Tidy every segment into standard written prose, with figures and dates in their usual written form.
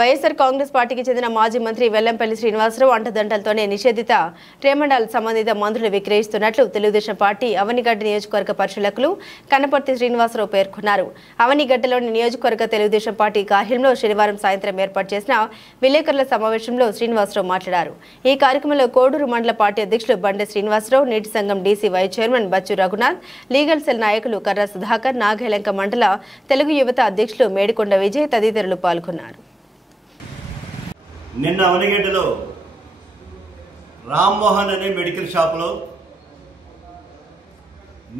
వైఎస్ఆర్ కాంగ్రెస్ పార్టీకి చెందిన మాజీ మంత్రి వెల్లంపల్లి శ్రీనివాసరావు అంటదండలతోనే నిషేధిత ట్రేమండాల్ సంబంధిత మందులు విక్రయిస్తున్నట్లు తెలుగుదేశం పార్టీ అవనిగడ్డ నియోజకవర్గ పరిశీలకులు కనపర్తి శ్రీనివాసరావు పేర్కొన్నారు. అవనిగడ్డలోని నియోజకవర్గ తెలుగుదేశం పార్టీ కార్యాలయంలో శనివారం సాయంత్రం ఏర్పాటు చేసిన విలేకరుల సమావేశంలో శ్రీనివాసరావు మాట్లాడారు. ఈ కార్యక్రమంలో కోడూరు మండల పార్టీ అధ్యక్షులు బండే శ్రీనివాసరావు, నీటి సంఘం DC vice chairman Bachchu Raghunath, legal cell నాయకులు కర్ర సుధాకర్, నాగేలంక మండల తెలుగు యువత అధ్యక్షులు మేడికొండ విజయ్ తదితరులు పాల్గొన్నారు. నిన్న అవనిగడ్డలో రామ్మోహన్ అనే మెడికల్ షాపులో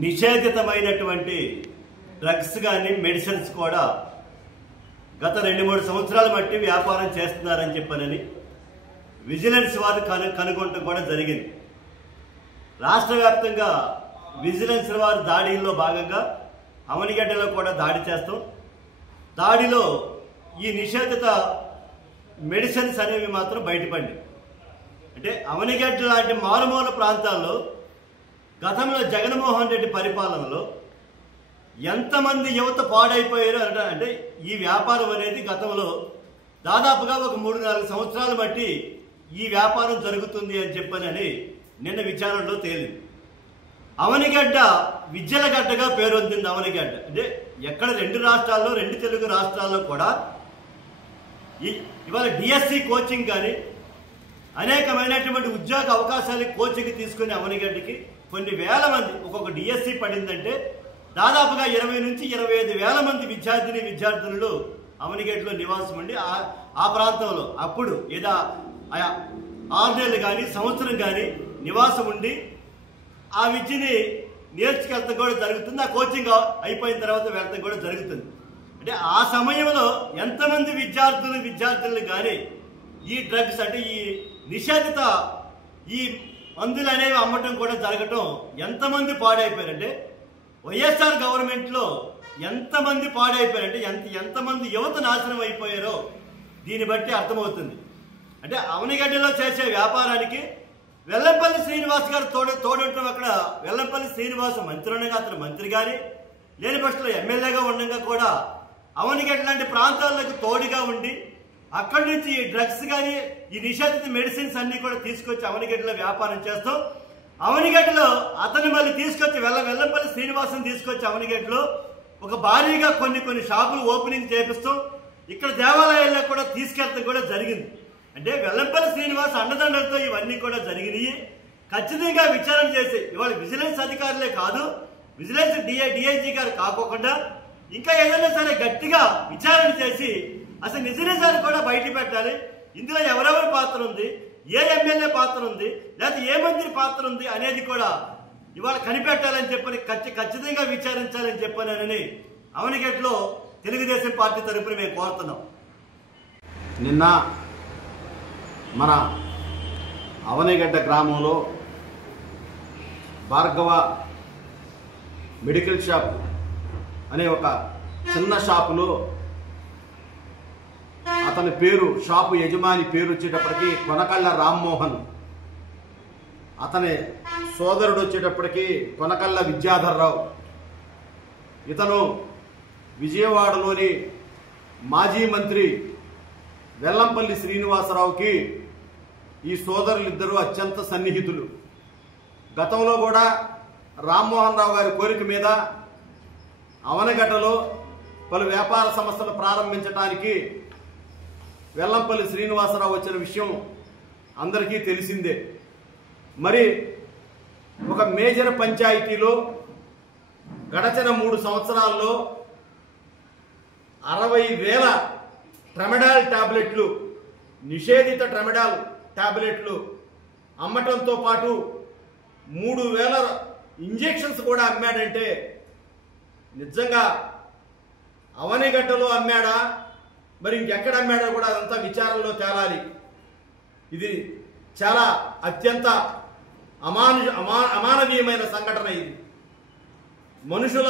నిషేధితమైనటువంటి డ్రగ్స్ కానీ మెడిసిన్స్ కూడా గత 2-3 సంవత్సరాల మట్టి వ్యాపారం చేస్తున్నారని చెప్పనని విజిలెన్స్ వారు కనుగొనడం కూడా జరిగింది. రాష్ట్ర వ్యాప్తంగా విజిలెన్స్ వారు దాడిలో భాగంగా అవనిగడ్డలో కూడా దాడి చేస్తాం. దాడిలో ఈ నిషేధిత మెడిసిన్స్ అనేవి మాత్రం బయటపడి, అంటే అవనిగడ్డ లాంటి మారుమూల ప్రాంతాల్లో గతంలో జగన్మోహన్ రెడ్డి పరిపాలనలో ఎంతమంది యువత పాడైపోయారో అంటే ఈ వ్యాపారం అనేది గతంలో దాదాపుగా ఒక 3-4 సంవత్సరాలు బట్టి ఈ వ్యాపారం జరుగుతుంది అని చెప్పనని నిన్న విచారణలో తేలింది. అవనిగడ్డ విద్యల గడ్డగా పేరొందింది. అవనిగడ్డ అంటే ఎక్కడ 2 రాష్ట్రాల్లో 2 తెలుగు రాష్ట్రాల్లో కూడా ఇవాళ డిఎస్సి కోచింగ్ కానీ అనేకమైనటువంటి ఉద్యోగ అవకాశాలు కోచింగ్ తీసుకుని అవనిగడ్డకి కొన్ని వేల మంది ఒక్కొక్క డిఎస్సి పడిందంటే దాదాపుగా 20 నుంచి 25 వేల మంది విద్యార్థులు అవనిగడ్డలో నివాసం ఉండి ఆ ప్రాంతంలో అప్పుడు ఏదో 6 నెలలు కానీ సంవత్సరం కానీ నివాసం ఉండి ఆ విద్యని నేర్చుకెళ్తాం కూడా జరుగుతుంది. ఆ కోచింగ్ అయిపోయిన తర్వాత వెళ్తాం కూడా జరుగుతుంది. అంటే ఆ సమయంలో ఎంతమంది విద్యార్థులు కానీ ఈ డ్రగ్స్ అంటే ఈ నిషేధిత ఈ మందులు అనేవి అమ్మటం కూడా జరగటం ఎంతమంది పాడైపోయారంటే వైఎస్ఆర్ గవర్నమెంట్లో ఎంతమంది పాడైపోయారంటే ఎంతమంది యువత నాశనం అయిపోయారో దీన్ని బట్టి అర్థమవుతుంది. అంటే అవనిగడ్డలో చేసే వ్యాపారానికి వెల్లంపల్లి శ్రీనివాస్ గారు తోడటం అక్కడ వెల్లంపల్లి శ్రీనివాస్ మంత్రి ఉండగా అతను మంత్రి కానీ లేని పక్షంలో ఎమ్మెల్యేగా ఉండగా కూడా అవనిగడ్డ లాంటి ప్రాంతాలకు తోడుగా ఉండి అక్కడి నుంచి ఈ డ్రగ్స్ కానీ ఈ నిషేధిత మెడిసిన్స్ అన్ని కూడా తీసుకొచ్చి అవనిగడ్డలో వ్యాపారం చేస్తాం. అవనిగడ్డలో అతన్ని మళ్ళీ తీసుకొచ్చి వెల్లంపల్లి శ్రీనివాసం తీసుకొచ్చి అవనిగడ్డలో ఒక భారీగా కొన్ని షాపులు ఓపెనింగ్ చేపిస్తాం. ఇక్కడ దేవాలయాల్లో కూడా తీసుకెళ్తాం కూడా జరిగింది. అంటే వెల్లంపల్లి శ్రీనివాస్ అండదండలతో ఇవన్నీ కూడా జరిగినాయి. ఖచ్చితంగా విచారణ చేసి ఇవాళ విజిలెన్స్ అధికారులే కాదు, విజిలెన్స్ డిఐజీ గారు కాకోకుండా ఇంకా ఏదైనా సరే గట్టిగా విచారణ చేసి అసలు నిజాలు కూడా బయట పెట్టాలి. ఇందులో ఎవరెవరి పాత్ర ఉంది, ఏ ఎమ్మెల్యే పాత్ర ఉంది, లేకపోతే ఏ మంత్రి పాత్ర ఉంది అనేది కూడా ఇవాళ కనిపెట్టాలని చెప్పని ఖచ్చితంగా విచారించాలని చెప్పానని అవనిగడ్డలో తెలుగుదేశం పార్టీ తరపున మేము కోరుతున్నాం. నిన్న మన అవనిగడ్డ గ్రామంలో భార్గవ మెడికల్ షాప్ అనే ఒక చిన్న షాపులో అతని పేరు, షాపు యజమాని పేరు వచ్చేటప్పటికి కొనకళ్ళ రామ్మోహన్, అతని సోదరుడు వచ్చేటప్పటికి కొనకళ్ళ విద్యాధర్రావు. ఇతను విజయవాడలోని మాజీ మంత్రి వెల్లంపల్లి శ్రీనివాసరావుకి ఈ సోదరులిద్దరూ అత్యంత సన్నిహితులు. గతంలో కూడా రామ్మోహన్ రావు గారి కోరిక మీద అవనిగడ్డలో పలు వ్యాపార సంస్థలు ప్రారంభించడానికి వెల్లంపల్లి శ్రీనివాసరావు వచ్చిన విషయం అందరికీ తెలిసిందే. మరి ఒక మేజర్ పంచాయతీలో గడచిన 3 సంవత్సరాల్లో 60,000 ట్రమెడాల్ టాబ్లెట్లు, నిషేధిత ట్రమెడాల్ టాబ్లెట్లు అమ్మటంతో పాటు 3,000 ఇంజెక్షన్స్ కూడా అమ్మాడంటే నిజంగా అవనిగడ్డలో అమ్మాడా, మరి ఇంకెక్కడ అమ్మాడో కూడా అదంతా విచారణలో తేలాలి. ఇది చాలా అత్యంత అమానవీయమైన సంఘటన. ఇది మనుషుల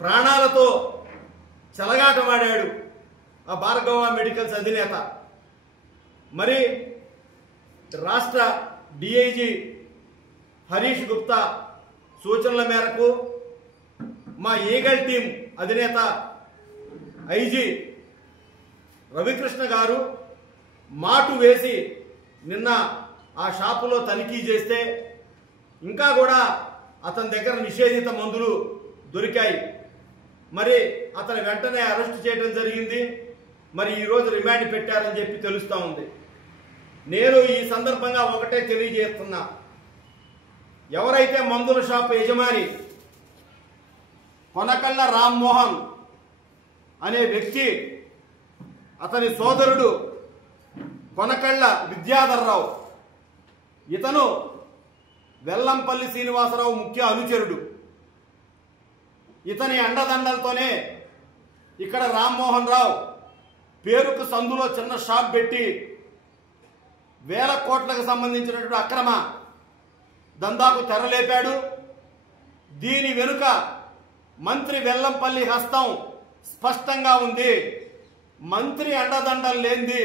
ప్రాణాలతో చెలగాటమాడాడు ఆ భార్గవ మెడికల్స్ అధినేత. మరి రాష్ట్ర డిఐజీ హరీష్ గుప్తా సూచనల మేరకు మా ఈగల్ టీం అధినేత ఐజీ రవికృష్ణ గారు మాటు వేసి నిన్న ఆ షాపులో తనిఖీ చేస్తే ఇంకా కూడా అతని దగ్గర నిషేధిత మందులు దొరికాయి. మరి అతని వెంటనే అరెస్ట్ చేయడం జరిగింది. మరి ఈరోజు రిమాండ్ పెట్టారని చెప్పి తెలుస్తూ ఉంది. నేను ఈ సందర్భంగా ఒకటే తెలియజేస్తున్నా, ఎవరైతే మందుల షాపు యజమాని కొనకళ్ళ రామ్మోహన్ అనే వ్యక్తి, అతని సోదరుడు కొనకళ్ళ విద్యాధర్రావు, ఇతను వెల్లంపల్లి శ్రీనివాసరావు ముఖ్య అనుచరుడు. ఇతని అండదండలతోనే ఇక్కడ రామ్మోహన్ రావు పేరుకు సందులో చిన్న షాప్ పెట్టి వేల కోట్లకు సంబంధించినటువంటి అక్రమ దందాకు తెరలేపాడు. దీని వెనుక మంత్రి వెల్లంపల్లి హస్తం స్పష్టంగా ఉంది. మంత్రి అండదండలు లేనిది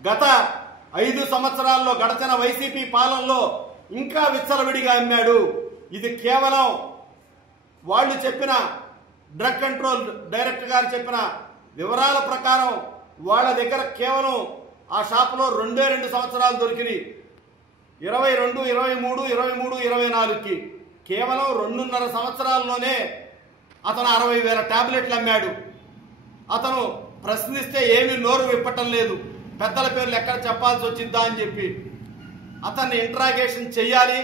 గత 5 సంవత్సరాల్లో గడచిన వైసీపీ పాలనలో ఇంకా విచ్చలవిడిగా అమ్మాడు. ఇది కేవలం వాళ్ళు చెప్పిన డ్రగ్ కంట్రోల్ డైరెక్టర్ గారు చెప్పిన వివరాల ప్రకారం వాళ్ళ దగ్గర కేవలం ఆ షాపులో 2 సంవత్సరాలు దొరికినాయి. 22, 23, 23, 24కి కేవలం 2.5 సంవత్సరాల్లోనే అతను 60,000 టాబ్లెట్లు అమ్మాడు. అతను ప్రశ్నిస్తే ఏమీ నోరు విప్పటం లేదు. పెద్దల పేర్లు ఎక్కడ చెప్పాల్సి వచ్చిందా అని చెప్పి అతన్ని ఇంట్రాగేషన్ చెయ్యాలి.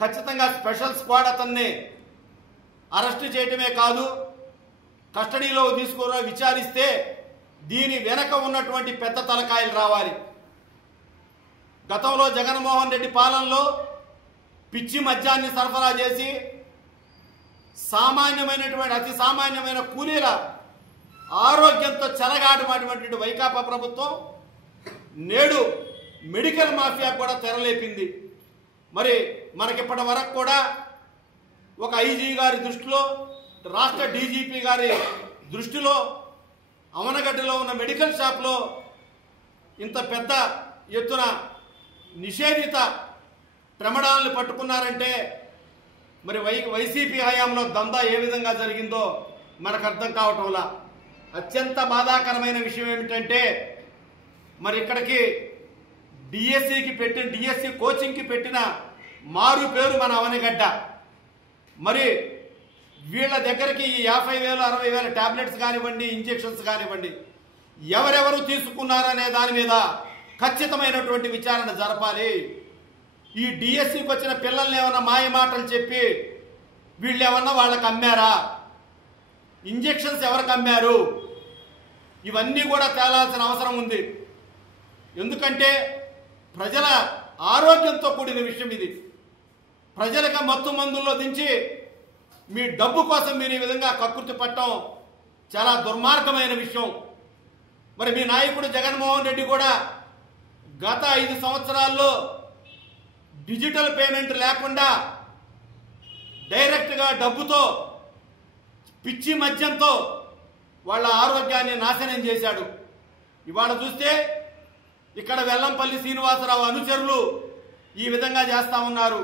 ఖచ్చితంగా స్పెషల్ స్క్వాడ్ అతన్ని అరెస్ట్ చేయటమే కాదు, కస్టడీలో తీసుకుని విచారిస్తే దీని వెనక ఉన్నటువంటి పెద్ద తలకాయలు రావాలి. గతంలో జగన్మోహన్ రెడ్డి పాలనలో పిచ్చి మద్యాన్ని సరఫరా చేసి సామాన్యమైనటువంటి అతి సామాన్యమైన కూలీల ఆరోగ్యంతో చెలగాటమైనటువంటి వైకాపా ప్రభుత్వం నేడు మెడికల్ మాఫియా కూడా తెరలేపింది. మరి మనకిప్పటి వరకు కూడా ఒక ఐజీ గారి దృష్టిలో, రాష్ట్ర డీజీపీ గారి దృష్టిలో అవనగడ్డలో ఉన్న మెడికల్ షాప్లో ఇంత పెద్ద ఎత్తున నిషేధిత ప్రమాణాలను పట్టుకున్నారంటే మరి వైసీపీ హయాంలో దందా ఏ విధంగా జరిగిందో మనకు అర్థం కావటంలా. అత్యంత బాధాకరమైన విషయం ఏమిటంటే మరి ఇక్కడికి డిఎస్సి కోచింగ్కి పెట్టిన మారు పేరు మన అవనిగడ్డ. మరి వీళ్ళ దగ్గరికి ఈ 50,000, 60,000 టాబ్లెట్స్ కానివ్వండి, ఇంజెక్షన్స్ కానివ్వండి, ఎవరెవరు తీసుకున్నారనే దాని మీద ఖచ్చితమైనటువంటి విచారణ జరపాలి. ఈ డిఎస్సికి వచ్చిన పిల్లల్ని ఏమన్నా మాయ మాటలు చెప్పి వీళ్ళు ఏమన్నా వాళ్ళకి అమ్మారా, ఇంజెక్షన్స్ ఎవరికి అమ్మారు, ఇవన్నీ కూడా తేలాల్సిన అవసరం ఉంది. ఎందుకంటే ప్రజల ఆరోగ్యంతో కూడిన విషయం ఇది. ప్రజలకు మత్తు మందుల్లో దించి మీ డబ్బు కోసం మీరు ఈ విధంగా కక్కుర్తి పట్టడం చాలా దుర్మార్గమైన విషయం. మరి మీ నాయకుడు జగన్మోహన్ రెడ్డి కూడా గత 5 సంవత్సరాల్లో డిజిటల్ పేమెంట్ లేకుండా డైరెక్ట్గా డబ్బుతో పిచ్చి మద్యంతో వాళ్ళ ఆరోగ్యాన్ని నాశనం చేశాడు. ఇవాళ చూస్తే ఇక్కడ వెల్లంపల్లి శ్రీనివాసరావు అనుచరులు ఈ విధంగా చేస్తా ఉన్నారు.